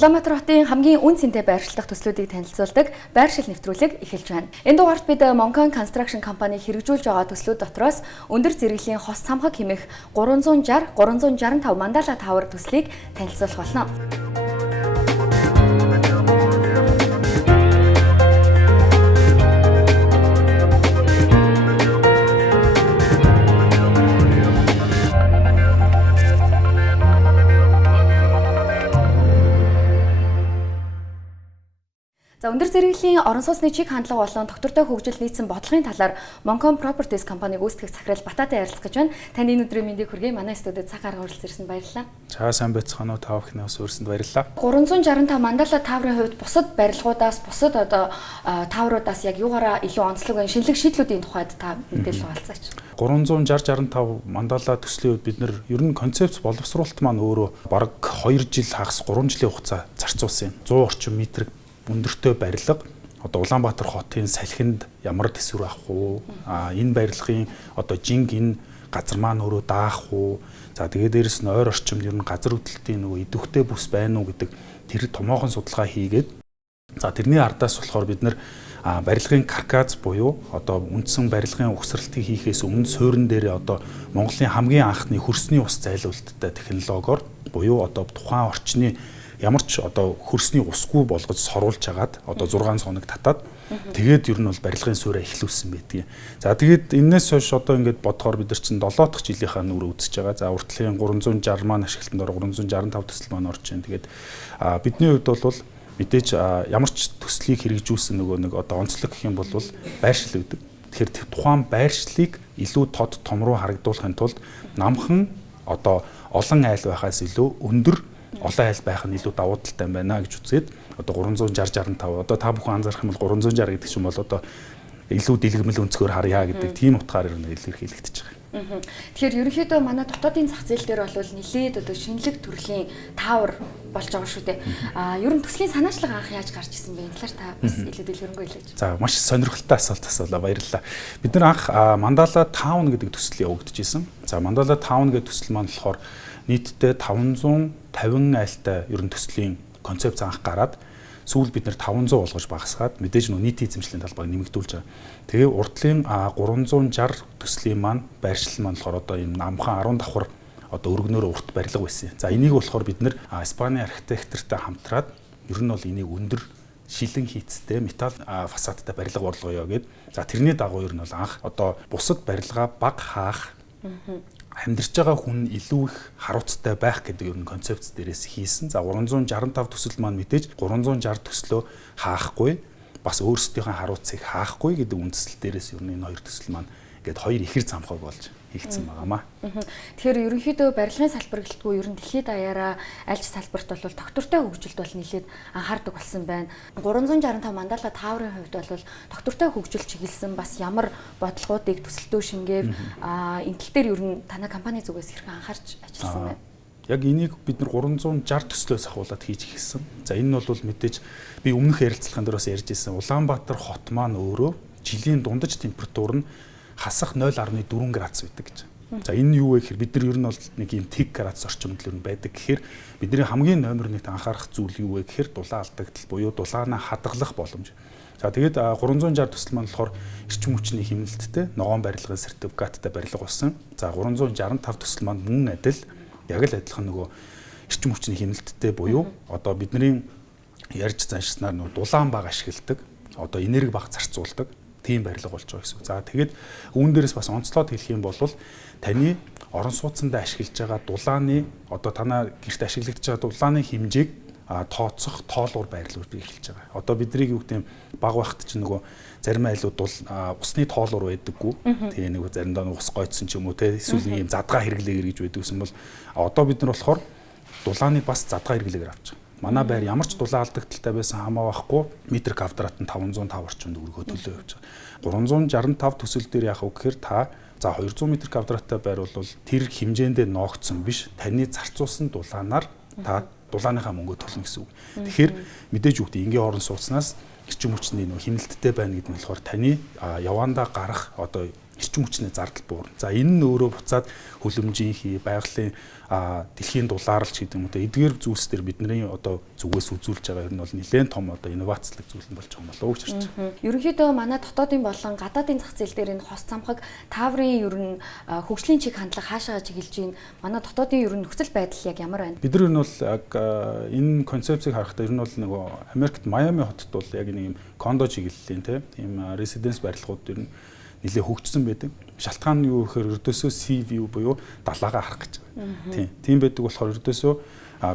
Улаанбаатар хотын хамгийн үн цэнтэй байршлах төслүүдийг танилцуулдаг байршил нэвтрүүлэг эхэлж байна. Энэ дугаарт бид Moncon Construction компани хэрэгжүүлж байгаа төслүүд дотроос өндөр зэрэглэлийн хос цамхаг хэмээх 365 Mandala Tower төслийг танилцуулах болно. За өндөр зэрэглэлийн орон сууцны чиг хандлага болон доктортой хөгжил нийцсэн бодлогын талаар Moncon Properties компаниг үүсгэх захирал Бататай ярилцах гэж байна. Танд энэ өдрийн мэндийг хүргэе. Манай студид цаг гаргаж хүрэлцэн ирсэнд баярлалаа. За сайн байцгаана уу, та бүхнээс өрсөнд баярлалаа. 365 Mandala Tower-ын хувьд бусад барилгуудаас, бусад тавруудаас яг юугаараа илүү онцлог шинэлэг шийдлүүдийн тухайд та мэдээлэл хуваалцаач. 365 Mandala төслийн үед бид нэр ер нь концепц боловсруулалт маань өөрөө бараг 2 жил хагас 3 жилийн хугацаа зарцуулсан юм. 100 орчим метр өндөртэй барилга одоо Улаанбаатар хотын салхинд ямар төсвөр авах уу? Энэ барилгын одоо жинг энэ газар маань өөрөө даах уу? За тэгээд дээрэс нь ойр орчимд ер нь газар хөдлөлтийн нөгөө идэвхтэй бүс байна уу гэдэг тэр томоохон судалгаа хийгээд за тэрний ардаас болохоор бид нэр барилгын каркас буюу одоо үндсэн барилгын угсралтыг хийхээс өмнө суурин дээр одоо Монголын хамгийн анхны хөрсний ус зайлуулалттай технологиор буюу одоо тухайн орчны ямар ч одоо хөрсний усгүй болгож соруулж агаад одоо 6 хоног татаад тэгээд ер нь бол барилгын суурьа эхлүүлсэн байдгийг. За тэгээд энэс хойш одоо ингээд бодохоор бид нар чинь 7 дахь жилийнхаа нүрэ үзэж байгаа. За уртлын 360 маань ашиглалтанд ороо 365 төсөл маань орж байна. Тэгээд бидний хувьд бол мэдээж ямар ч төслийг хэрэгжүүлсэн нөгөө нэг одоо онцлог гэх юм бол байршил гэдэг. Тэгэхээр тухайн байршлыг илүү тод том руу харагдуулахын тулд намхан одоо олон айл байхаас илүү өндөр олон айл байх нь илүү давуу талтай байна гэж үзээд одоо 365 одоо та бүхэн анзаарах юм бол 360 гэдэг чинь бол одоо илүү дэлгэрмэл өнцгөр харъя гэдэг тийм утгаар илэрхийлэгдэж байгаа. Тэгэхээр ерөнхийдөө манай дотоодын зах зээл дээр бол нэлээд одоо шинэлэг төрлийн таавар болж байгаа шүү дээ. Ер нь төслийн санаачлага анх яаж гарч ирсэн бэ? Энэ талаар та бас илүү дэлгэрэнгүй хэлээч. За маш сонирхолтой асуулт асуулаа, баярлалаа. Бид нар анх Mandala Town гэдэг төсөл явагдажсэн. За Mandala Town гэдэг төсөл маань болохоор нийтдээ 550 айлтай ер нь төслийн концепц анх гараад сүүл бид нэр 500 болгож багасгаад мэдээж нөө нийтийн эзэмшлийн талбайг нэмэгдүүлж байгаа. Тэгээ уртлын 360 төслийн маань байршил маань болохоор одоо энэ намхан 10 давхар одоо өргөнөөр урт барилга байсан. За энийг болохоор бид нэр Испаний архитектортой хамтраад ер нь бол энийг өндөр шилэн хийцтэй металл фасадтай барилга борлогоё гэд. За тэрний дагуу ер нь бол анх одоо бусад барилгаа баг хаах амьдарч байгаа хүн илүү их харуулцтай байх гэдэг ер нь концепц дээрээс хийсэн. За 365 төсөл маань мэдээж 360 төслөө хаахгүй бас өөрсдийнхөө харуулцыг хаахгүй гэдэг үндсэл дээрээс ер нь энэ хоёр төсөл маань ингээд хоёр ихэр замхаг болж хийгдсэн байгаамаа. Тэгэхээр ерөнхийдөө барилгын салбар гэлтгүй ер нь дэлхийд даяараа аль ч салбарт бол доктортой хөгжилд бол нэлээд анхаардаг болсон байна. 365 Mandala Tower-ын хувьд бол доктортой хөгжил чиглэсэн бас ямар бодлогоодыг төсөлтөө шингээд энэ тал дээр ер нь танай компани зүгээс хэрхэн анхаарч ажилласан байна? Яг энийг бид нар 360 төслөөс ахуулаад хийж эхэлсэн. За энэ нь бол мэдээж би өмнөх ярилцлаган дээр бас ярьж ирсэн. Улаанбаатар хот маань өөрөө жилийн дундаж температур нь хасах 0.4 градус байдаг гэж. За энэ юу вэ гэхээр бид нар ер нь бол нэг юм тэг градус орчимд л байдаг гэхээр бидний хамгийн номер 1 анхаарах зүйл юу вэ гэхээр дулаан алдагдал буюу дулаанаа хадгалах боломж. За тэгээд 360 төсөл маань болохоор эрчим хүчний хэмнэлттэй ногоон барилгын сертификаттай барилга болсон. За 365 төсөл маань мөн адил яг л адилхан нөгөө эрчим хүчний хэмнэлттэй буюу одоо бидний ярьж заншснаар нөгөө дулаан баг ашигладаг, одоо энерги баг зарцуулдаг тийм барилга болж байгаа гэсэн. За тэгээд үүн дээрээс бас онцлоод хэлэх юм бол таны орон сууцндаа ашиглаж байгаа дулааны одоо танаа гэрт ашиглагдж байгаа дулааны хэмжээг тооцох тоолуур байрлуулж эхэлж байгаа. Одоо бидний юу гэдэг юм баг багт ч нөгөө зарим айлууд бол усны тоолуур байдаггүй. Тэгээ нэг заримдаа ус гойцсон ч юм уу те эсвэл ийм задгаа хэрэглээгэр гэж байдаг гэсэн бол одоо бид нар болохоор дулааныг бас задгаа хэрэглээгээр авч байгаа. Манай байр ямар ч дулаан алдагдaltaй байсан хамаа байхгүй метр квадрат нь 505 орчимд өргөө төлөө явж байгаа. 365 төсөл дээр яах вэ гэхээр та за 200 м квадраттай байр бол тэр хэмжээндээ ноогдсон биш таны зарцуулсан дулаанаар та дулааныхаа мөнгөө төлнө гэсэн үг. Тэгэхээр мэдээж үгтэй энгийн орон сууцнаас эрчим хүчний нөх хэмнэлттэй байна гэдэг нь болохоор таны явандаа гарах одоо эрчим хүчний зардал буурна. За энэ нь өөрөө буцаад хөлөмжийн хий, байгалийн дэлхийн дулаарлч гэдэг юм уу те эдгээр зүйлс төр бидний одоо зүгээс үзүүлж байгаа ер нь бол нэлээд том одоо инновацлог зүйл нь болж байгаа юм болов уу гэж харж байна. Ерөнхийдөө манай дотоодын болон гадаадын зах зээл дээр энэ хос цамхаг таврын ер нь хөгжлийн чиг хандлага хаашаа чиглэж байна. Манай дотоодын ер нь нөхцөл байдал яг ямар байна? Бид нар ер нь бол яг энэ концепцийг харахад ер нь бол нөгөө Америкт Майами хотод бол яг нэг юм кондо чиглэлийн те ийм резиденс барилгууд ер нь нэлээ хөгжсөн байдаг. Шалтгаан нь юу гэхээр ердөөсөө sea view буюу далаагаа харах гэж байгаа. Тийм байдаг болохоор ердөөсөө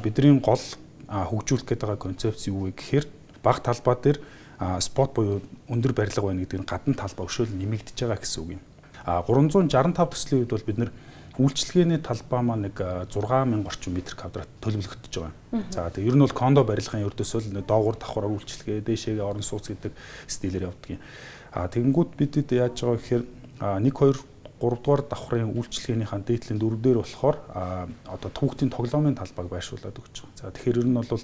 бидний гол хөгжүүлэх гээд байгаа концепц юу вэ гэхээр бага талбай дээр спот буюу өндөр барилга байна гэдэг нь гадна талбай өшөөл нэмэгдэж байгаа гэсэн үг юм. 365 төслийн үед бол бид нар үйлчлэгээний талбай маань нэг 6000 орчим метр квадрат төлөвлөгдөж байгаа. За тэгээ ер нь бол кондо барилгын ердөөсөө л доогуур давхраар үйлчлэгээ, дээшээгээ орон сууц гэдэг стилээр явдаг юм. Тэгэнгүүт бидэд яаж байгаа гэхээр 1 2 3 дугаар давхрын үйлчлэгээнийхээ дээдлийн 4 дээр болохоор одоо түүхтийн тоглоомын талбайг байршуулад өгч байгаа. За тэгэхээр ер нь бол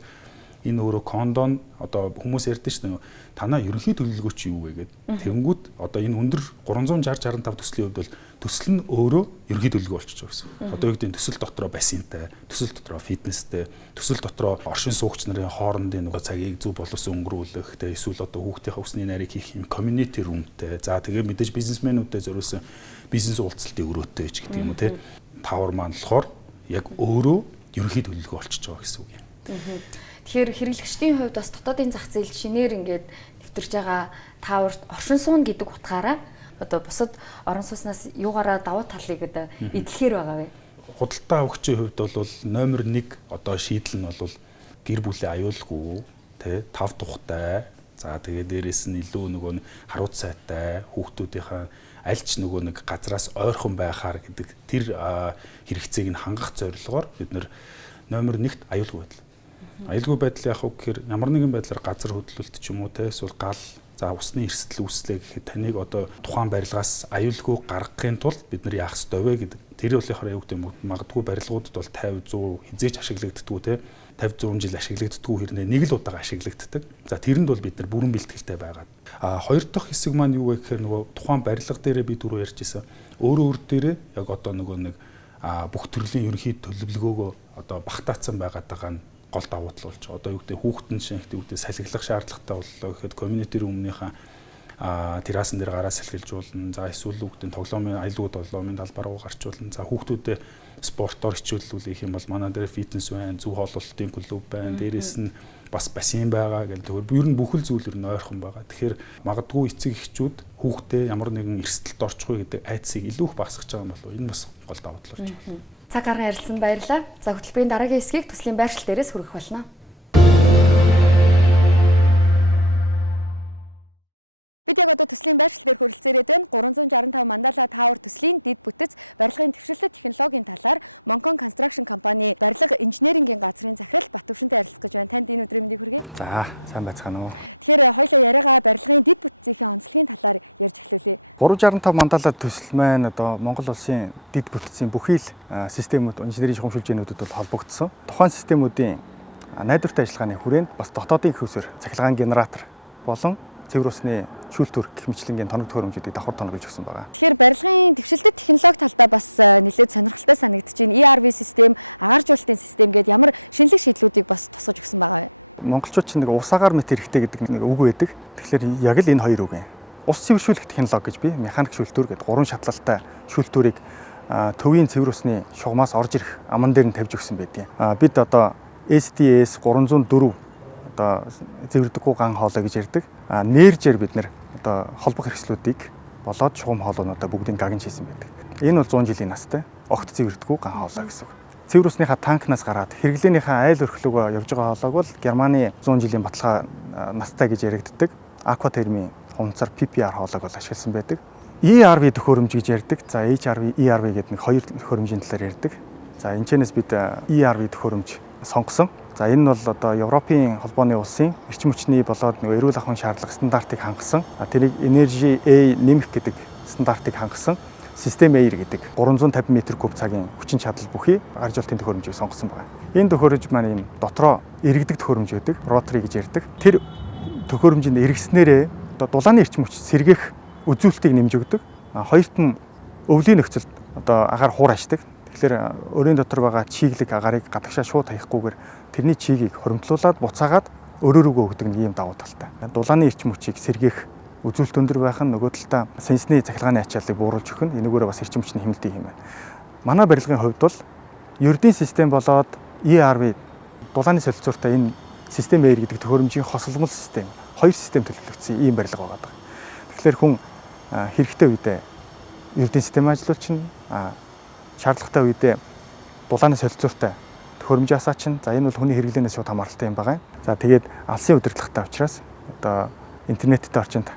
энэ өөрөө кондон одоо хүмүүс ярьдэн шүү дээ. Танаа ерөнхий төлөвлөгөө чи юу вэ гэдэг. Тэгэнгүүт одоо энэ өндөр 360 65 төслийн хувьд бол төсөл нь өөрөө ерөнхий төлөвлөгөө болчихж байгаа гэсэн. Одоо юу гэдэг төсөл дотроо бассейнтай, төсөл дотроо фитнестэй, төсөл дотроо оршин суугч нарын хоорондын нөгөө цагийг зөв боловсон өнгөрүүлэх, тэ эсвэл одоо хүүхдийнхээ өсний нарийг хийх юм community roomтэй. За тэгээ мэдээж бизнесмэнүүдэд зориулсан бизнес уулзалтын өрөөтэй ч гэдэг юм уу те. Тавар маань болохоор яг өөрөө ерөнхий төлөвлөгөө болчихж байгаа гэсэн үг юм. Тэгэхээр хэрэглэгчдийн хувьд бас дотоодын зах зээл шинээр ингээд нэвтэрж байгаа тааварт оршин сууна гэдэг утгаараа одоо бусад орон сууцнаас юугаараа давуу талыг одоо эдлэхээр байгаа вэ? Худалдаа авахчийн хувьд бол номер 1 одоо шийдэл нь бол гэр бүлийн аюулгүй тий 5 тухтай. За тэгээ дээрэс нь илүү нөгөө харуут сайтай хүүхдүүдийнхээ аль ч нөгөө нэг газраас ойрхон байхаар гэдэг тэр хэрэгцээг нь хангах зорилгоор бид номер 1-т аюулгүй байдал. Аюулгүй байдал яах вэ гэхээр ямар нэгэн байдлаар газар хөдлөлт ч юм уу те эсвэл гал за усны эрсдэл үүслээ гэхэд таныг одоо тухайн барилгаас аюулгүй гаргахын тулд бид нар яах ёстой вэ гэдэг. Тэр болохоор юу гэдэг юм магадгүй барилгуудад бол 50 100 хизээч ашиглагддаггүй те 50 100 жил ашиглагддаггүй хэрнээ нэг л удаага ашиглагддаг. За тэрэнд бол бид нар бүрэн бэлтгэлтэй байгаа. Хоёр дахь хэсэг маань юу вэ гэхээр нөгөө тухайн барилга дээрээ би түрүү ярьжсэн. Өөр дээрээ яг одоо нөгөө нэг бүх төрлийн ерөнхий төлөвлөгөөгөө одоо багтаацсан байгаатайгаа нь гол давуу тал болж. Одоо юу гэдэг хүүхдэн шинхтэй үгтэй салхилах шаардлагатай боллоо гэхэд community room-ийнхаа террасан дээр гараа салхилжуулна. За эсвэл хүүхдийн тоглоомын аюулгүй тоглоомын талбар руу гарчуулна. За хүүхдүүдэд спортоор хичээллүүлэх юм бол манай дээр фитнес байна, зөв хооллолтын клуб байна. Дээрээс нь бас бассейн байгаа гэдэг. Ер нь бүхэл зүйл ер нь ойрхон байгаа. Тэгэхээр магадгүй эцэг эхчүүд хүүхдээ ямар нэгэн эрсдэлд орчихгүй гэдэг айдсыг илүү их багасгах байгаа юм болов. Энэ бас гол давуу тал болж байна. Цаг гарган ярилцсан баярлалаа. За хөтөлбөрийн дараагийн хэсгийг төслийн байршил дээрээс хүргэх болно. Бид яг одоо төслийн байршил дээр хүрэлцээрээд байна. 365 Мандала Tower төслийн дид бүтэц барилгын дэвшилтэт технологийн талаар Moncon Construction компани барилга инженерингийн газрын захирал Батөвшөнтэй ярилцах гэж байна. Танд энэ өдрийн мэндийг хүргэе. За, сайн байцгаана уу. Тэгэхээр хоёулаа яриагаа барилгын дид бүтцийн онцлогийн талаар ярьж эхлүүлье. 365 Мандала төсөл маань одоо Монгол улсын дид бүтцийн бүхий л системүүд, инженерийн шугамшилжээнүүдэд бол холбогдсон. Тухайн системүүдийн найдвартай ажиллагааны хүрээнд бас дотоодын хөөсөр цахилгаан генератор болон цэвэр усны шүүлтүр гэх мэтлэнгийн тоног төхөөрөмжүүдийг давхар тоногж өгсөн байгаа. Тэгэхээр барилгын дэвшилтэт технологи талдаа бас нэлээд сонирхолтой санагдаж байна. ERV систем, агааржуулалтын систем гээд ямар шинэлэг шийдлүүдийг бас тусгаж өгсөн байгаа вэ? Монголчууд чинь нэг ус агаар мэт хэрэгтэй гэдэг нэг үг байдаг. Тэгэхээр яг л энэ хоёр үг юм. Ус цэвэршүүлэх технологи гэж би механик шүүлтүр гэдэг 3 шатлалтай шүүлтүрийг төвийн цэвэр усны шугамаас орж ирэх аман дээр нь тавьж өгсөн байдаг. Бид одоо SDS 304 одоо зэвэрдэггүй ган хоолой гэж ярьдаг. Нээржээр бид нэр одоо холбох хэрэгслүүдийг болоод шугам хоолойнуудаа бүгдийг гагнж хийсэн байдаг. Энэ бол 100 жилийн настай огт зэвэрдэггүй ган хоолой гэсэн үг. Цэвэр усныхаа танкнаас гараад хэрэглээнийхээ айл өрхлөгөө явж байгаа хоолойг бол Германы 100 жилийн баталгаа настай гэж яригддаг. Акватермийн хунцар PPR хоолойг бол ашигласан байдаг. ERV төхөөрөмж гэж ярьдаг. За HRV, ERV гэдэг нэг хоёр төхөөрөмжийн талаар ярьдаг. За энэчнээс бид ERV төхөөрөмж сонгосон. За энэ нь бол одоо Европын холбооны улсын эрчим хүчний болоод нэг эрүүл ахуйн шаардлага стандартыг хангасан. Тэрийг Energy A нэмэх гэдэг стандартыг хангасан систем Air гэдэг 350 м3 цагийн хүчин чадал бүхий аржуулалтын төхөөрөмжийг сонгосон байна. Энэ төхөөрөмж маань юм дотроо эргэдэг төхөөрөмж байдаг. Rotary гэж ярьдаг. Тэр төхөөрөмжинд эргэснээрээ одоо дулааны эрчим хүч сэргээх үзүүлэлтийг нэмж өгдөг. Хоёрт нь өвлийн нөхцөлд одоо агаар хуур ашдаг. Тэгэхээр өрийн дотор байгаа чиглэг агарыг гадагшаа шууд хаяггүйгээр тэрний чигийг хуримтлуулад буцаагаад өрөө рүүгээ өгдөг нэг юм давуу талтай. Дулааны эрчим хүчийг сэргээх үзүүлэлт өндөр байх нь, нөгөө талдаа сенсний цахилгааны ачааллыг бууруулж өгөх нь энэгээрээ бас эрчим хүчний хэмнэлтийн юм байна. Манай барилгын хувьд бол ердийн систем болоод ERV дулааны солилцоортой энэ систем Air гэдэг төхөөрөмжийн хосолгол систем, хоёр систем төлөвлөгдсөн ийм барилга байгаа. Тэгэхээр хүн хэрэгтэй үедээ ердийн систем ажиллуулчихна, шаардлагатай үедээ дулааны солилцоортой төхөөрөмжийн асаачин. За энэ бол хүний хэрэглэнээс шууд хамааралтай юм байгаа. За тэгээд алсын удирдлагатай учраас одоо интернеттэй орчинд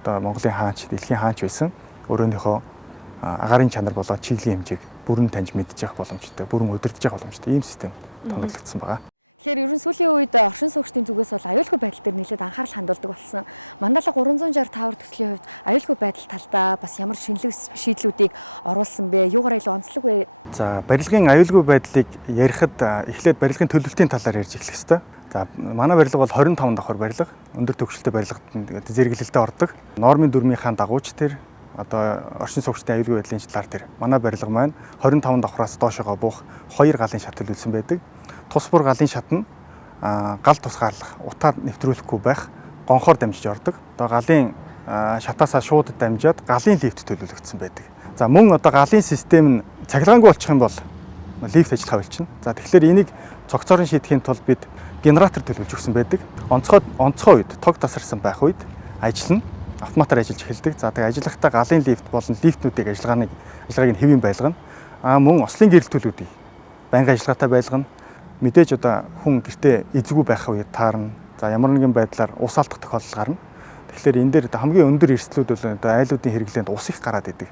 одоо Монголын хаанч, дэлхийн хаанч байсан өөрөөнийхөө агаарын чанар болоод чиглийн хэмжээг бүрэн таньж мэдчих боломжтой, бүрэн удирдах боломжтой ийм систем томилогдсон байгаа. Тэгэхээр ерөн сүүлийн үед оршин суугчдын зүгээс бол аюулгүй байдал дээр нэлээд анхаарал хандуулдаг болсон. Мандала 365 төслийн хувьд аюулгүй байдал талдаа бас ямар шийдлүүдийг оруулсан бэ? Юугаар илүү онцлог вэ? За, барилгын аюулгүй байдлыг ярихад эхлээд барилгын төлөвлөлтийн талаар ярьж эхлэх хэрэгтэй. За, манай барилга бол 25 давхар барилга. Өндөр түвшинтэй барилгад зэрэглэлтэд ордог. Нормын дүрмийнхаа дагууч тэр одоо оршин суугчдын аюулгүй байдлын талаар тэр манай барилга маань 25 давхраас доошогоо буух 2 галын шат төлөвлөсөн байдаг. Тус бүр галын шат нь гал тусгаарлах, утаа нэвтрүүлэхгүй байх, гонхоор дамжиж ордог. Одоо галын шатаасаа шууд дамжаад галын лифт төлөвлөгдсөн байдаг. За мөн одоо галын систем нь цахилгаангүй болчих юм бол лифт ажиллах болчихно. За тэгэхээр энийг цогцоор нь шийдэхийн тулд бид генератор төлөвлөж өгсөн байдаг. Онцгой үед, тог тасарсан байх үед ажиллана, автоматар ажиллаж эхэлдэг. За тэгээ ажиллахдаа галын лифт болон лифтнүүдийг ажиллагааг нь хэвэн байлгана. Мөн ослын гэрэлтүүлүүдийг байнгын ажиллагаатай байлгана. Мэдээж одоо хүн гэртээ эзгүй байх үед таарна. За ямар нэгэн байдлаар ус алдах тохиолдол гарна. Тэгэхээр энэ дээр хамгийн өндөр эрсдлүүд бол одоо айлуудын хэрэглээнд ус их гараад идэг.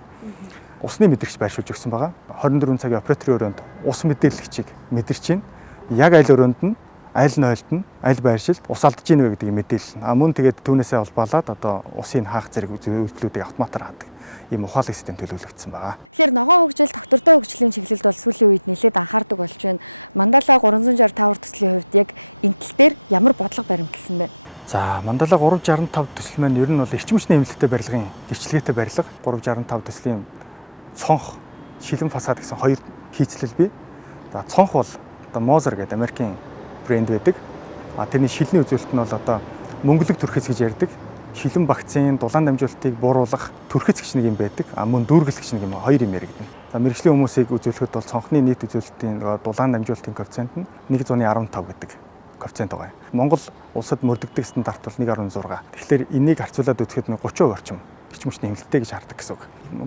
Усны мэдрэгч байршуулж өгсөн байгаа. 24 цагийн операторын өрөөнд ус мэдээлэгчийг мэдэрч чинь яг аль өрөөнд нь аль нойлд нь аль байршилд ус алдж ийн вэ гэдгийг мэдээлнэ. Мөн тэгээд түүнээсээ холбоолаад одоо усын хаах зэрэг үйлдэлүүдийг автоматар хаадаг ийм ухаалаг систем төлөвлөгдсөн байгаа. Тэгэхээр ногоон хөгжил, доктортой хөгжлийн чиглэлд бол сүүлийн үед нэлээд анхаардаг болж байна. Мандала 365 төслийн хувьд яг энэ тал дээр ямар бодлого баримтлсан бэ? За, Мандала 365 төсөл маань ер нь бол эрчим хүчний эмнэлэгтэй барилгын гэрчлэгээтэй барилга. 365 төслийн цонх, шилэн фасад гэсэн хоёр хийцлэл бий. За, цонх бол одоо Moser гэдэг Америкийн брэнд байдаг. Тэрний шилний үзүүлэлт нь бол одоо мөнгөлөг түрхэц гэж ярьдаг. Шилэн вакцины дулаан дамжуулалтыг бууруулах түрхэцгч нэг юм байдаг. Мөн дүүргэлэгч нэг юм хоёр юм яригдана. За, мэргэжлийн хүмүүсийг үзүүлэхэд бол цонхны нийт үзүүлэлтийн дулаан дамжуулалтын коэффициент нь 1.15 гэдэг коэффициент байгаа. Монгол улсад мөрдөгдөг стандарт бол 1.6. Тэгэхээр энийг харьцуулаад үзэхэд 30% орчим эрчим хүчний хэмнэлттэй гэж хардаг гэсэн үг.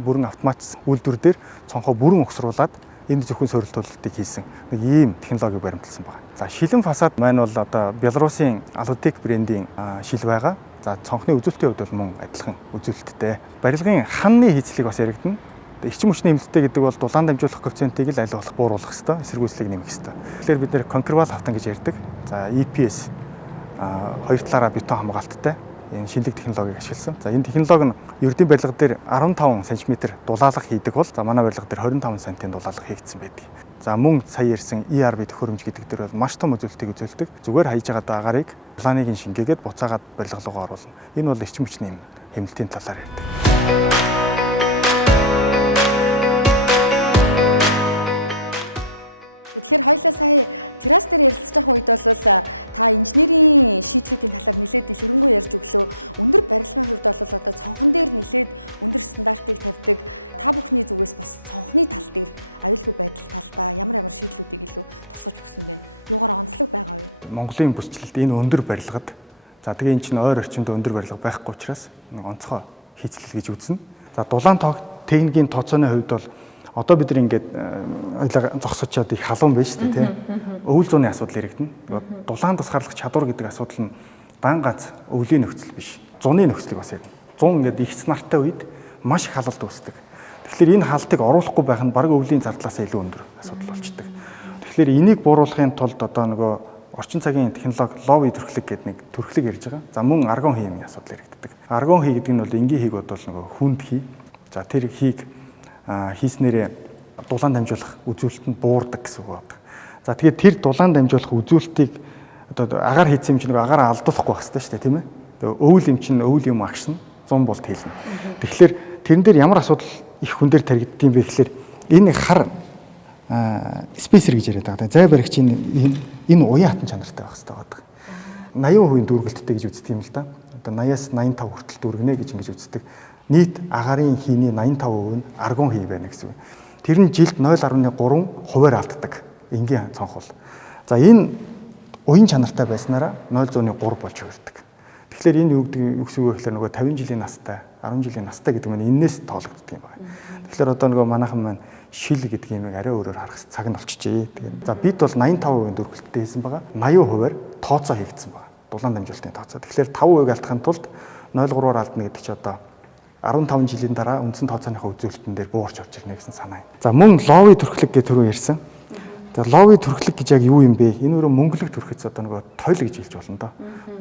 Бүрэн автоматжсан үйлдвэр дээр цонхоо бүрэн угсруулад энэ зөвхөн сорилт төлөлтийг хийсэн нэг ийм технологиг баримтлсан байна. За, шилэн фасад маань бол одоо Белорусын Alutec брендийн шил байгаа. За, цонхны үзүүлэлтийн хувьд бол мөн адилхан үзүүлэлттэй. Барилгын ханны хийцлийг бас яригдана. Эрчим хүчний хэмнэлттэй гэдэг бол дулаан дамжуулах коэффициентийг л аль болох бууруулах хэрэгтэй, эсэргүүцлийг нэмэх хэрэгтэй. Тэгэхээр бид нэр конкервал хавтан гэж ярьдаг. За, EPS хоёр талаараа бетон хамгаалттай энэ шинэлэг технологиг ашигласан. За, энэ технологи нь ердийн барилга дээр 15 см дулаалга хийдэг бол за манай барилга дээр 25 см дулаалга хийгдсэн байдаг. За, мөн сая ярьсан ERV төхөөрөмж гэдэг дээр бол маш том үзүүлэлтийг үзүүлдэг. Зүгээр хайж байгаа агарыг планыг нь шингээгээд буцаагаад барилга руу оруулна. Энэ бол эрчим хүчний хэмнэлтийн талаар ярьдаг. Тэгэхээр хоёлаа сая террас дээр ярилцж байгаа үед бол та инженерийн шийдлүүдийн талаар нэлээд дэлгэрэнгүй ярьж өглөө. Өндөр барилгын хувьд бол одоо цонхон дээр нэлээд өндөр стандартыг тавьдаг. Та бүхний зүгээс бас цонхны тал дээр аюулгүй байдал талдаа ямар шийдлүүдийг илүү тусгаж өгсөн бэ? Юугаар онцлог байгаа вэ? Монголын бүсчлэлд энэ өндөр барилгад за тэгээ эн чинь ойр орчимд өндөр барилга байхгүй учраас нэг онцгой хийцлэл гэж үзнэ. За, дулаан техникийн тооцооны хувьд бол одоо бид нар ингээд зогсочод их халуун байж тээ тийм. Өвөл зууны асуудал яригдана. Дулаан тусгаарлах чадвар гэдэг асуудал нь дан ганц өвлийн нөхцөл биш. Зуны нөхцөлийг бас ярина. Зун ингээд ихц нартай үед маш их халалт үүсдэг. Тэгэхээр энэ хаалтыг оруулахгүй байх нь баг өвлийн зардлаас илүү өндөр асуудал болчдөг. Тэгэхээр энийг бууруулахын тулд одоо нөгөө орчин цагийн технологи лови төрхлөг гэдэг нэг төрхлөг ярьж байгаа. За, мөн аргон хиймийн асуудал яригддаг. Аргон хий гэдэг нь бол энгийн хийг бодвол нөгөө хүнд хий. За, тэр хийг хийснээрээ дулаан дамжуулах үзүүлэлтэнд буурдаг гэсэн үг байна. За, тэгээд тэр дулаан дамжуулах үзүүлэлтийг одоо агаар хийсэн юм чинь нэг агаараа алдуулахгүй байх хэрэгтэй шүү дээ, тийм ээ. Тэгээ өвөл юм чинь өвөл юм агшин 100 болт хэлнэ. Тэгэхээр тэрэн дээр ямар асуудал их хүн дээр таригддаг юм бэ гэхээр энэ хар спейсер гэж яриад байгаа. Зай баригчийн энэ уян хатан чанартай байх хэрэгтэй байдаг. 80% дүүргэлттэй гэж үздэг юм л да. Одоо 80-аас 85 хүртэл дүүргэнэ гэж ингэж үздэг. Нийт агаарын хийний 85% нь аргон хий байна гэсэн үг. Тэр нь жилд 0.3% алддаг. Энгийн цонх бол. За энэ уян чанартай байснараа 0.3 болж хувирдаг. Тэгэхээр энэ юу гэсэн үг вэ гэхээр нөгөө 50 жилийн настай, 10 жилийн настай гэдэг нь энээс тоологддог юм байна. Тэгэхээр одоо нөгөө манайхан маань шил гэдэг юм арай өөрөөр харах цаг нь болчихжээ. Тэгээд за бид бол 85% дүүргэлттэй хийсэн байгаа. 80%-аар тооцоо хийгдсэн байгаа. Дулаан дамжуулалтын тооцоо. Тэгэхээр 5% алдахын тулд 0.3-аар алдна гэдэг чи одоо 15 жилийн дараа үндсэн тооцооныхаа үзүүлэлтэн дээр буурч орж ирнэ гэсэн санаа юм. За мөн лови түрхлэг гэх түрүү ярьсан. За лови түрхлэг гэж яг юу юм бэ? Энэ өөрөө мөнгөлөг түрхэц одоо нөгөө тойл гэж хэлж болно доо.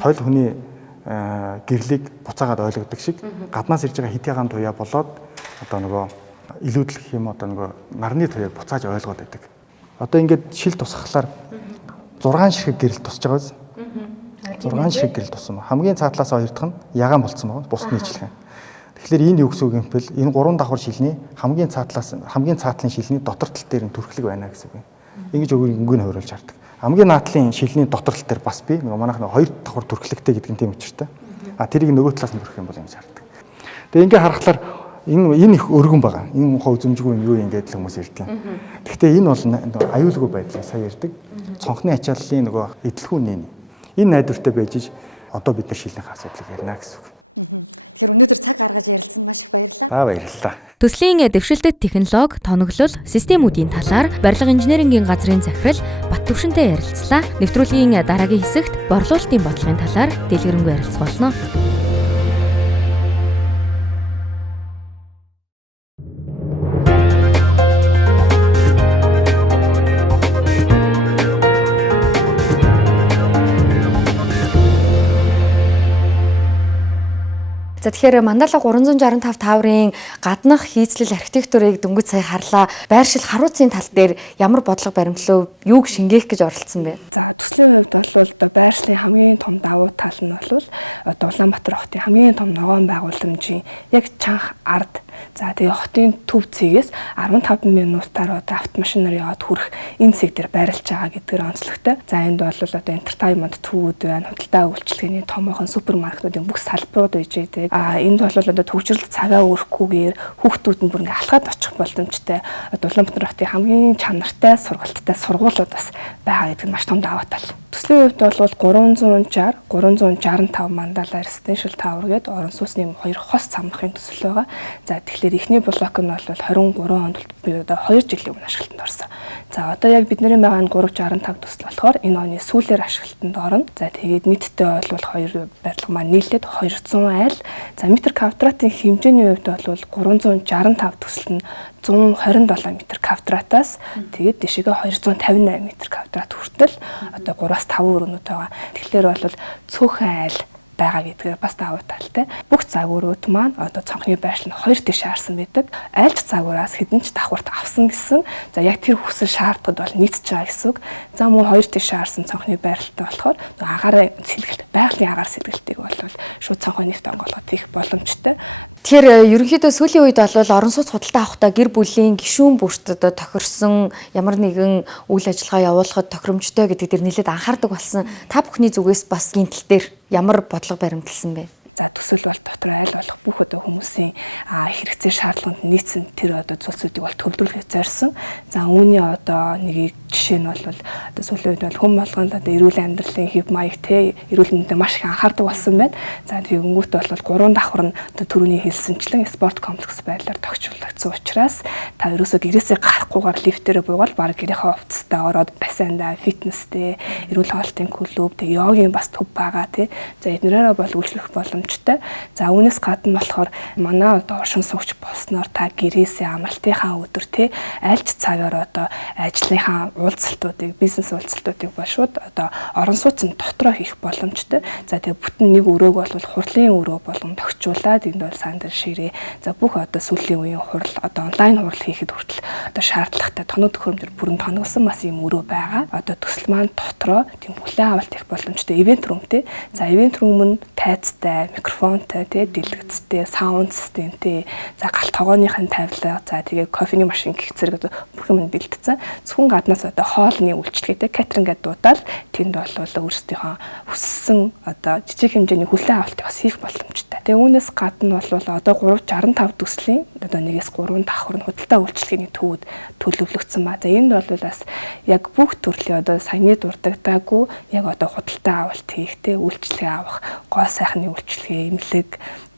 Тойл хүний гэрлийг буцаагаад ойлгодог шиг гаднаас ирж байгаа хитягаан туяа болоод одоо нөгөө илүүдл гэх юм одоо нөгөө нарны туяаг буцааж ойлгоод байдаг. Одоо ингээд шил тусахлаар 6 ширхэг гэрэл тусч байгаа биз? 6 ширхэг гэрэл туссан. Хамгийн цаатлаас хоёр дахь нь ягаан болцсон байгаа. Бус нийтлэх. Тэгэхээр энэ юу гэсэн үг юм бэ? Энэ 3 давхар шилний хамгийн цаатлын шилний дотор тал дээр нь түрхлэг байна гэсэн үг юм. Ингэж өнгөний хойруулж хардаг. Хамгийн наадлын шилний дотор тал дээр бас би нөгөө манайх хоёр давхар түрхлэгтэй гэдэг нь тийм учиртай. Тэрийг нөгөө талаас нь түрхэх юм бол ингэж хардаг. Тэгээ ингээ харахаар энэ их өргөн байгаа. Энэ мохоо үзэмжгүй юм юу ингээд л хүмүүс ярьдаг. Гэхдээ энэ бол аюулгүй байдлаа сая ярьдаг. Цонхны ачааллын нөгөө эдлэхүүн нэн. Энэ найдвартай байж одоо бид нар шилнийхээ асуудлыг ярина гэсэн үг. Тэгэхээр өнөөдөр цаг гаргаж ярилцсанд маш их баярлалаа. Баярлалаа. Төслийн дэвшилтэт технологи, тоноглол, системүүдийн талаар барилга инженерингийн газрын захирал Баттүвшинтэй ярилцлаа. Нэвтрүүлгийн дараагийн хэсэгт борлуулалтын бодлогын талаар дэлгэрэнгүй ярилцах болно. За тэгэхээр Мандала 365 тааврын гаднах хийцлэл архитектурыг дөнгөж сая харлаа. Байршил харуулцын тал дээр ямар бодлого баримтлав, юуг шингээх гэж оролцсон бэ? За төслийн хувьд бол одоо байршлын хамгийн том давуу тал нь бол Улаанбаатар хотын хамгийн том ногоон байгууламжийн яг чанх ард. За тэгээ хотын төв цэгээс 15 минутаар одоо автомашинаар яваад хүрэх энэ цэг дээр байрлаж байгаа гэдгээр онцлогтой. За энд бол одоо entertainment төвүүд байна, худалдаа үйлчилгээний томоохон супермаркетуудын бүх салбарууд үйж байдаг. Энд бол одоо төвчрэлт цагаа өрөхгүйгээр хүүхдүүд нь бүр ингээ алхаад очих боломжтой. Улаанбаатар хотын хамгийн чанартай сургалттай сургуулиуд бас байгаа гэдэг нь маш том давуу тал. Төслийн хувьд бол 365 Мандала Residential Tower гэдэг орон сууцны 2 хос самбахын төсөл байгаа. За тэгэхээр эхний блок нь бол 23 онд би одоо 2 жилийн өмнө ашиглалтанд орсон. За одоо яг бидний байгаа энэ 365 төсөл болохоор энэ оны сүүлээр ашиглалтанд орно. За тэгээд нийтдээ бол 2 барилга маань нийлээд 200 айл. За метр квадратын хэмжээний хувьд бол 365 төсөл нь 127 метр квадратаас тэгээд дэшегээ 258 метр квадрат хүртэл одоо 3-5 өрөөнүүд байгаа. Тэгэхээр бол цөөхөн айл байгаа гэдгээр бас давуу талтай. Бүх загварууд маань одоо цонхны байршил нь 2 тийш харсан байдаг. Айлч загвараас хэдэн ч давхарт авсан гэсэн. За яг тэр хүсэл шаардлагад бол нийцж байгаа гэсэн үг. За мөн 2 тийш харсан цонхны байршилтай болохоор агаар сэлгэлт, байгалийн агаар сэлгэлтийг бол шууд цонхоо нефт онгоолгоод хийх боломжтой. Тэгэхээр ерөнхийдөө сүүлийн үед бол орон сууц худалдаа авахдаа гэр бүлийн гишүүн бүрт одоо тохирсон ямар нэгэн үйл ажиллагаа явуулахад тохиромжтой гэдэг дээр нэлээд анхаардаг болсон. Та бүхний зүгээс бас гинтл дээр ямар бодлого баримталсан бэ? За төсөл бол дотор айл болох бүх одоо хүмүүсийн хэрэгцээ шаардлаганд нийцсэн тэр одоо зүйлсүүдийг бол төвлөрүүлэх зорьсон. За үүний одоо нэг жишээ нь бол одоо сүүлийн үед бол хүн болгонд одоо эрүүл амьдралын хэв маяг те эрүүл мэндэд маш их анхаардаг болсон байна. За тэгээ өнгөт бол 3 давхар нь одоо түрүүний хэлсэнчлэн спорт комплекс байдлаар тогтчлогдсон учраас та ерөөсөө гэрээсээ гарахгүйгээр лифтээр буугаад баг гэрийнхээ офцтой ороод бассейнда фитнестэй эрүүл хоолтын клуб те йогийн бас төв байгаа те. За эднэрээ бол үйлчлэх боломж. За үүнээс гадна болохоор манай одоо оршин суугч болсноор та гэрээсээ амралтынхаа өдөр те альч цагаар одоо ажлынхаа уулзалтуудыг, бизнес уулзалтуудыг бол шууд одоо орон сууцны дотроо хийх боломжтой. За тэгээ бүтэн нэг өрөөг бол хурлын өрөө болгон тогтчуулаад энд бол сандар ширээ. За бүх одоо сүүлийн үеийн хурал одоо онлайн хурал хийхэд хүртэл одоо шаардлагатай тоног төхөөрөмжөөр бүрэн тоногсон бас юм өрөө байгаа. Одоо төсөл маань дотроо тийм хүлээн авалт хийх боломжтой ивент рум те. За ивент рум нь тайцтай микрофонтой, дэлгэцтэй, саунд системтэй, за галт тогооныхын тавилга, за тэгээ кофений машин гэх зэрэг бүх юм бэлдсэн. Зөвхөн гаднаас одоо хоолны үйлчлэгээтэй катеринг гэдэг дуудаад тэнд бол өөрсдийнхөө хүссэн одоо жижиг хэмжээний хүлээн авалтыг бас хийх боломжтой. Тэгээ үүнээс гадна бол одоо 365 төслийн одоо 1-3 давхар нь худалдаа үйлчлэгээний төвүүд төлөвлөгдсөн ба. За энд бол бас яг бүх төрлийн одоо саяны дурддагдаагүй яг одоо худалдаа авалт хийхтэй үйлчлэгээ авах, гоо сайхны үйлчлэгээ, имлэг,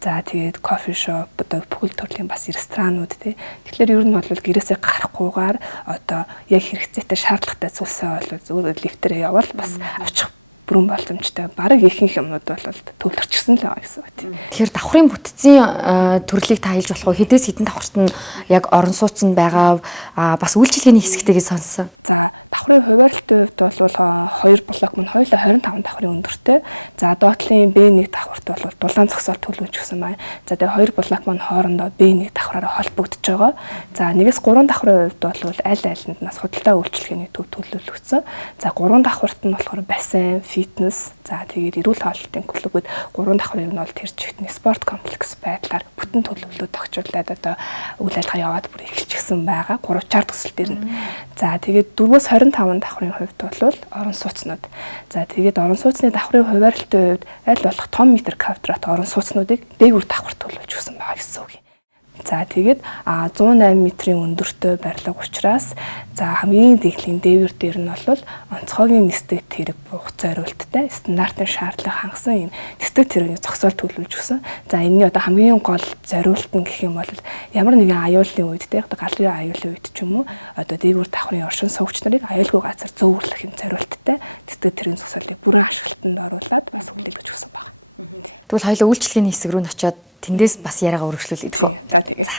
за тэгээд кофе шоп, одоо бүхэл төрлийн бас ресторанууд тий. Тэгэхээр ер нь бол гэрээсээ гарахгүйгээр одоо яг хэрэгцээтэй шаардлагатай зүйлсээ бол зүгээр лифтээр явбал бас авчих бүрэн боломжтой. Бараг ихэнх юмнууд бол төвлөрчихсөн л байгаа гэсэн үг тийм. Тэгэхээр давхрын бүтцийн төрлийг та хэлж болох уу? Хэдээс хэдэн давхарт нь яг орон сууцнд байгаа бас үйлчилгээний хэсэгтэйгээ сонссон. За давхрын хуваарлтын хувьд бол 2 блок мань хоёулаа 25 давхрын өндөртэй. За доотлын B1 давхарт бол дулаан зогсоол төлөвлөж өгсөн байна. За тэгээ 2 блок мань хоорондоо B1 давхраараа холбогдож байгаа. За 1-3 давхрын хувьд бол аль альнд нас худалдаа үйлчилгээний төв төлөвлөгдсөн. За 3 давхарт нь болохоор бассейн, фитнес, за тэгээд эрүүл хооллолтын клубүүд 3 давхрыг нь бол тэр чигтний спорт комплекс байдлаар бүтэн төлөвлөлт тогтчуулаад одоо үйл ажиллагаа яваад бүр эхэлчихсэн байгаа. 3-4 төсөл дээр нь. За тэгээд 4-өөс 25 давхрын хувьд бол орон сууцнууд. За тэгээд орон сууцны давхрын хуваарлтын хувьд аль болох том метр квадрат орон сууцнуудыг дээгүүр давхар төлөвлөж өгсөн байгаа гэсэн үг. За тэгээд 108 метрийн өндөртэй барилга учраас за хамгийн дээдлийн дээвэр дээр нь бол онцгойгийн нисдэг тэрэг буух зориулттай стандартын шаардлага хангасан юм нисдэг тэрэгний зогсоол төлөвлөж өгсөн. За энэний одоо хамгийн гол зориулт нь гэх юм бол ямар нэгэн аюулын үед те галын аюулын үед ч юм уу одоо дээвэр давхрын оршин суугч нарыг аюулгүй газар зөөвөрлөх юм зориулттай нисдэг тэрэгний зогсоолыг бүрэн ашиглалтанд оруулаад бас хүлээлгэж өгсөн байна. Тэгвэл хоёул үйлчлэгээний хэсэг рүү н очиод тэндээс бас яриагаа өргөжлүүлээ. Тийм. За тэгээ.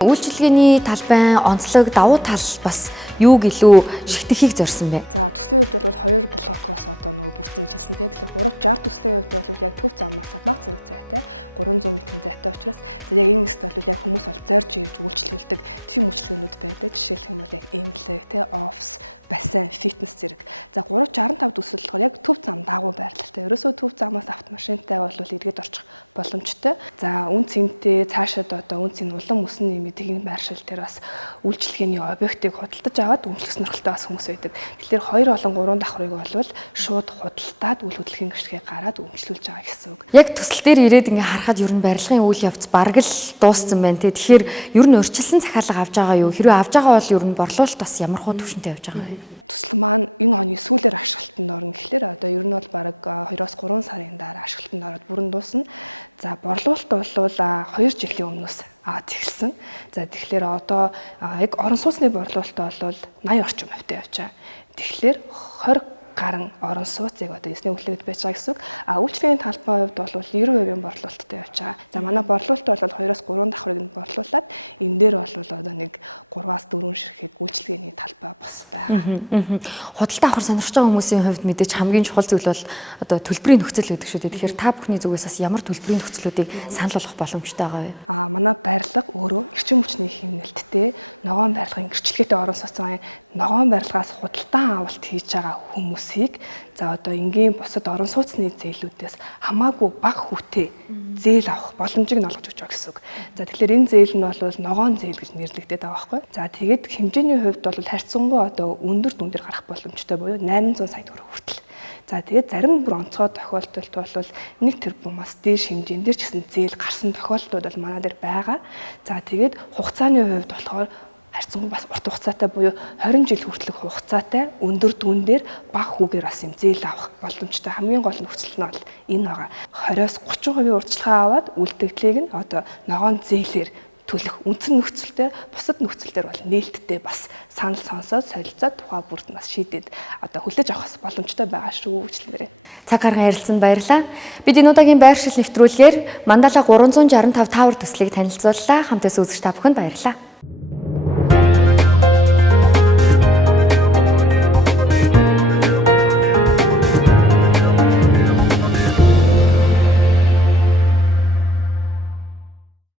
Үйлчлэгээний талбайн онцлог давуу тал бас юуг илүү шигтгэхийг зорьсон бэ? За төслийн хувьд бол 2 блокоос одоо нөгөө бүрдсэн гэж хэлсэн тийм. Тэгэхээр 360 төслийн хувьд бол яг төв замаас бага зэрэг зайтай 300 м зайтай учраас за яг энэ хэсэгт бол яг хүмүүс бол зорж ирж үйлчлүүлдэг тийм үйлчлэгнүүд байдаг. Жишээлх юм бол яг имлэг тийм офис, бассейн, фитнес зэрэг. За 365 төсөл болохоор яг төв зам дагуу байрлалтай. Ерөөсөө төв замаас автомашинтай бол эргээд орчих боломжтой. За үн цэнтэй цаашаад одоо үн цэн улам өснө нэмээд тийм байршил дээр бас үйлчлэгээний объектыг худалдаж аваад өмчлөх сонирхолтой бас хүмүүс байдаг. Тэгэхээр 2 болон 3 давхрыг бол шууд худалдаад үйл хөдлөлийн гэрчгээ гараад өмчлүүлж байгаа гэсэн үг. Яг төсөл дээр ирээд ингээ харахад ер нь барилгын үйл явц бараг л дууссан байна тий. Тэгэхээр ер нь өрчлсөн захиалга авж байгаа юу? Хэрвээ авж байгаа бол ер нь борлуулалт бас ямар хуу төвшөнтэй явж байгаа юм? Төсөл маань энэ оны сүүлээр ашиглалтанд орно гэхлээр одоо ер нь бол бараг 2-3 сарын дараа ашиглалтанд ороод бүрэн дуусна. За борлуулалт бол 2 жилийн өмнөөс аваад эхэлсэн. За тэгэхээр одоо яг орон сууцны борлуулалт бол 80 орчим хувьтай явж байгаа. Тэгэхээр 20 гарan орон сууцыг одоо эсний үйлчлэгт байж байгаа гэсэн үг. Үйлчлэгийн талбайн хувьд бол 90% борлуулалттай явж байгаа. За манай борлуулалт бол 2-3 давхрыг нь борлуулад энэ дээр бол одоо нэг 3-4 ширхэг үйлчлэгээний талбай бас байгаа. Худалдаа авах сонирхож байгаа хүмүүсийн хувьд мэдээж хамгийн чухал зүйл бол одоо төлбөрийн нөхцөл гэдэг шүү дээ. Тэгэхээр та бүхний зүгээс бас ямар төлбөрийн нөхцлүүдийг санал болгох боломжтой байгаа вэ? Манай барилга өөрөө эрчим хүчний хэмнэлттэй ногоон барилгын гэрчлэгээтэй орон сууцны ногоон барилгаас худалдаа авалт хийж байгаа хүмүүсийг за одоо энгийн бусад орон сууцны зээлүүдээс хамаагүй бага хүүтэй зээл авах боломжийг нь олгож өгч байгаа гэсэн үг. За тэгэхээр энэ зээл нь бол ногоон зээл гэж нэрлэгдээд байгаа байхгүй. За тэгээд хэмжээний хувьд бол харьцангуй одоо өндөр дүн дээр гарах боломжтой буюу 800 сая төгрөг хүртэл. За тэгээд зарим бүр онцгой тохиолдолд бол 1 тэрбумаас дээш хэмжээнд ч гэсэн зээл гарсан тохиолдлууд бол манай дээр байгаа. За тэгээд хугацааны хувьд болохоор харьцангуй бас урт хугацаатай буюу 20 жил хүртэлх хугацаатай өндөр дүн дээр бага хүүгээр бас юм зээл авах боломжтой. Хамгийн гол нөхцөл нь бол энэ байгаа. 20-оос 30% урьдчилгаа аваад үлдэгдлийг нь одоо ногоон зээлээр төлөх үндсэн нөхцөлтэй бусад нөхцөлдөр бол нээлттэй бас санал сонсоод солилцоод тухай бүрд нас шийдээд одоо хүлээж авах боломжтой байгаа шүү гэжлээрээ. Цаг гарган ярилцсанд баярлалаа. Бид энэ удаагийн байршил нэвтрүүлгээр Мандала 365 тавар төслийг танилцууллаа. Хамтаас үзэгч та бүхэнд баярлалаа.